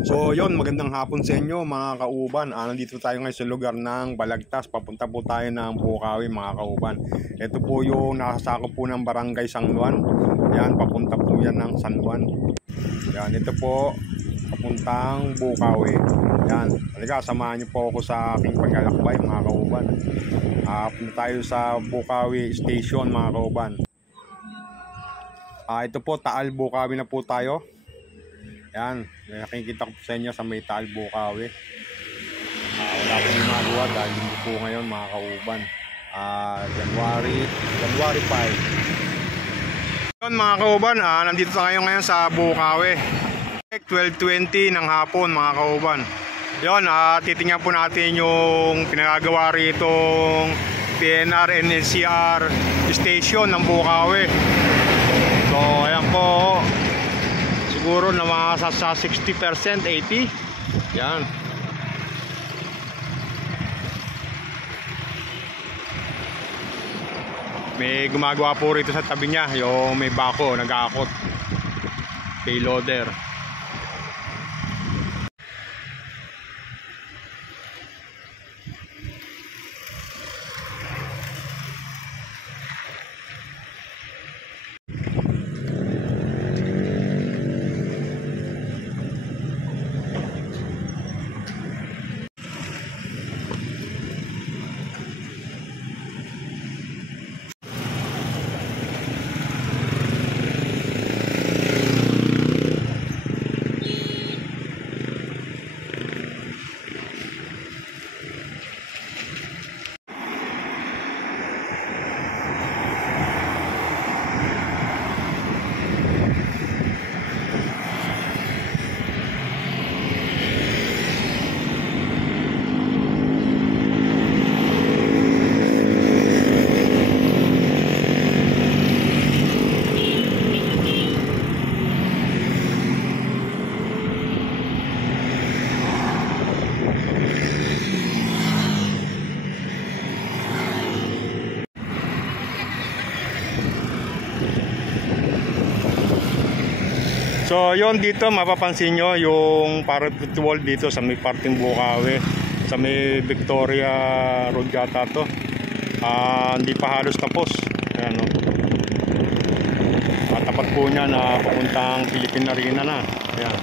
So yon, magandang hapon sa inyo mga kauban. Nandito tayo ngayon sa lugar ng Balagtas. Papunta po tayo ng Bukawi mga kauban. Ito po yung nakasakop po ng Barangay San Juan. Yan, papunta po yan ng San Juan. Yan, ito po papuntang Bukawi. Yan, halika, samahan niyo po ako sa aking paglalakbay mga kauban. Punta tayo sa Bukawi Station mga kauban. Ito po, Taal Bukawi na po tayo. Yan, nakikita ko po sa inyo sa may Taal Bukawi. Wala po ginagawa dahil hindi po ngayon mga kauban. January 5. Yun mga kauban, nandito tayo ngayon sa Bukawi. 12:20 ng hapon mga kauban. Yun, titingnan po natin yung pinagagawa rito PNR NCR station ng Bukawi. So ayan po, siguro na mga sa 60%, 80. Yan. May gumagawa po rito sa tabi niya, yung may bako, nag-aakot. Payloader. So yon, dito mapapansin nyo yung parang wall dito sa may parting Bukawi, sa may Victoria Road yata to. Hindi pa halos tapos. Ayan, no? Tapat po niya na papuntang Philippine Arena na. Ayan.